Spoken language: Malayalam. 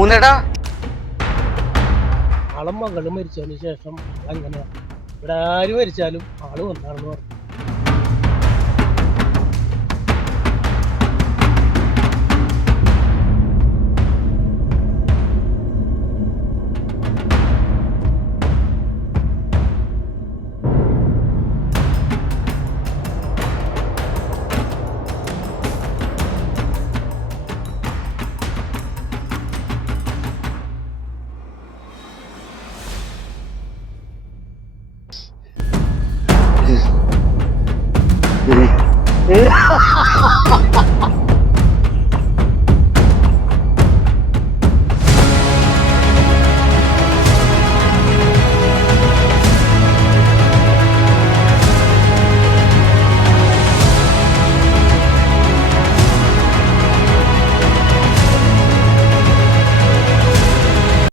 മൂന്നേട്ടാ ആളും മകളും മരിച്ചതിന് ശേഷം അങ്ങനെ ഇവിടെ ആര് മരിച്ചാലും ആൾ വന്നാണെന്ന് പറഞ്ഞു. 嗯，哈哈哈哈哈。